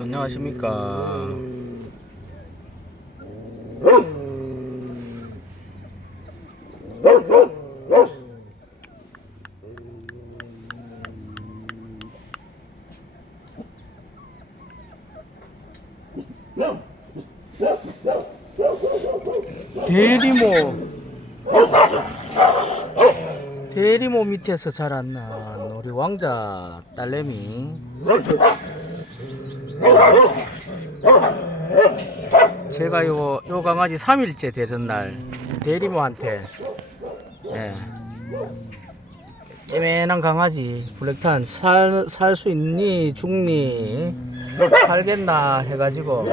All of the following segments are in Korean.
안녕하십니까. 대리모 대리모 밑에서 자랐는 우리 왕자 딸내미 제가 요, 요 강아지 3일째 되던 날 대리모한테 예. 째맨한 강아지 블랙탄 살 살 수 있니 죽니 살겠나 해가지고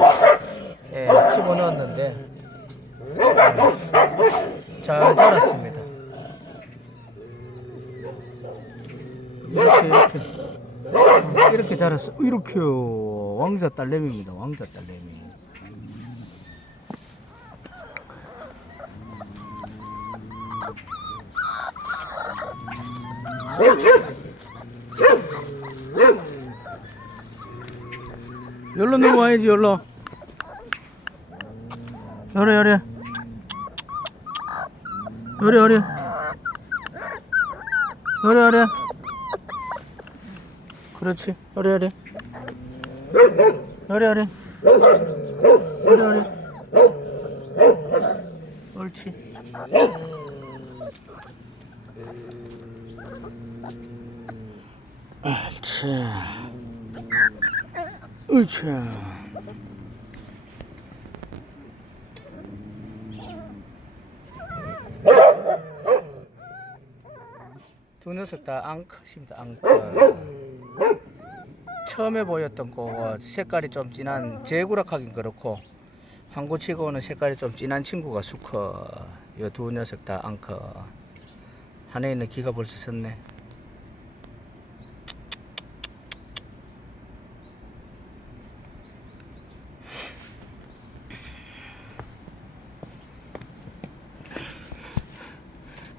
예, 집어넣었는데 잘 자랐습니다. 이렇게 이렇게 이렇게 자랐어. 이렇게요. 왕자 딸내미입니다. 왕자 딸내미. 열로 넘어와야지 열로. 열어 열어. 열어 열어. 열어 열어. 그렇지. 열어 열어. 열어 열어. 열어 열어. 옳지. 옳지. 옳지. 두 녀석 다 앙컷입니다. 앙컷. 처음에 보였던 거 색깔이 좀 진한 제구락하긴 그렇고 한고치고는 색깔이 좀 진한 친구가 수컷. 이두 녀석 다 앙컷. 하나 있는 기가 벌써 섰네.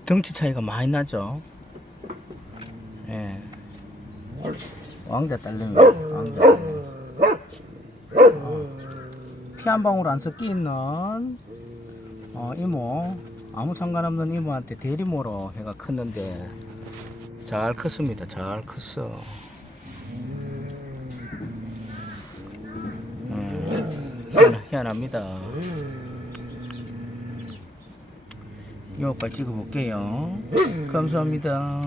덩치 차이가 많이 나죠. 예. 왕자 딸내미. 왕자 딸내미. 피한 방울 안 섞여 있는 어, 이모 아무 상관없는 이모한테 대리모로 해가 컸는데 잘 컸습니다. 잘 컸어. 음, 희한, 희한합니다. 이 오빠 찍어볼게요. 감사합니다.